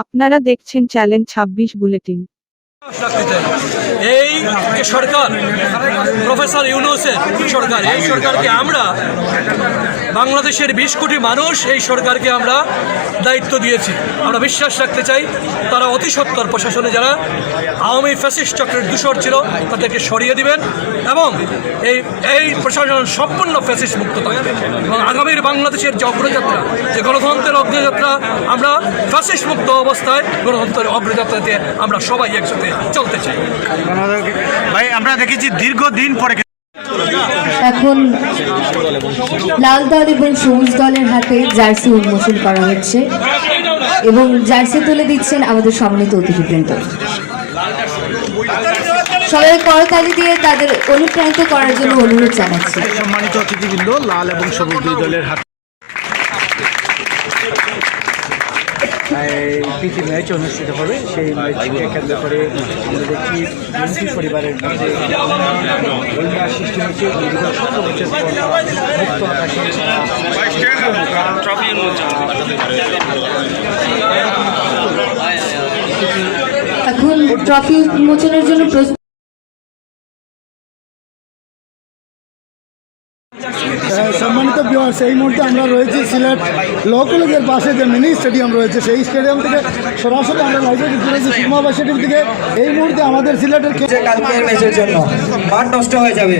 আপনারা দেখছেন challenge ২৬ bulletin. এই যে সরকার, প্রফেসর ইউনূসের সরকার, এই সরকারকে আমরা, বাংলাদেশের ২০ কোটি মানুষ এই সরকারকে আমরা দায়িত্ব দিয়েছি। আমরা বিশ্বাস রাখতে চাই তারা অতি সত্বর প্রশাসনে যারা আওয়ামী ফ্যাসিস্ট চক্রের দূষর ছিল তাদেরকে সরিয়ে দিবেন এবং এই প্রশাসন সম্পূর্ণ ফ্যাসিস্ট মুক্ত থাকবে এবং আগামীর বাংলাদেশের যে অগ্রযাত্রা, যে গণতন্ত্রের অগ্রযাত্রা, আমরা ফ্যাসিস্ট মুক্ত অবস্থায় গণতন্ত্রের অগ্রযাত্রাতে আমরা সবাই একসাথে চলতে চাই। ভাই, আমরা দেখেছি দীর্ঘদিন পরে এখন লাল দল এবং সবুজ দলের হাতে জার্সি উন্মোচন করা হচ্ছে এবং জার্সি তুলে দিচ্ছেন আমাদের সম্মানিত অতিথিবৃন্দ। সবাই করতালি দিয়ে তাদের অনুপ্রাণিত করার জন্য অনুরোধ জানাচ্ছি। সম্মানিত অতিথিবৃন্দ, লাল এবং সবুজ দুই দলের হাতে প্রীতি ম্যাচ অনুষ্ঠিত হবে। সেই ম্যাচকে কেন্দ্র করে আমরা দেখছি বিএনপি পরিবারের মধ্যে সৃষ্টি হয়েছে। দীর্ঘ ১৭ বছর পর মুক্ত আকাশে এখন ট্রফি উন্মোচনের জন্য সম্মানিত ভিউয়ার্স, এই মুহূর্তে আমরা রয়েছি সিলেট ল কলেজের পাশে যে মিনি স্টেডিয়াম রয়েছে, সেই স্টেডিয়াম থেকে সরাসরি আমরা লাইভে দেখতে রয়েছি সুরমা বাসিটির দিকে। এই মুহূর্তে আমাদের সিলেটের কালকের ম্যাচের জন্য মাঠ নষ্ট হয়ে যাবে।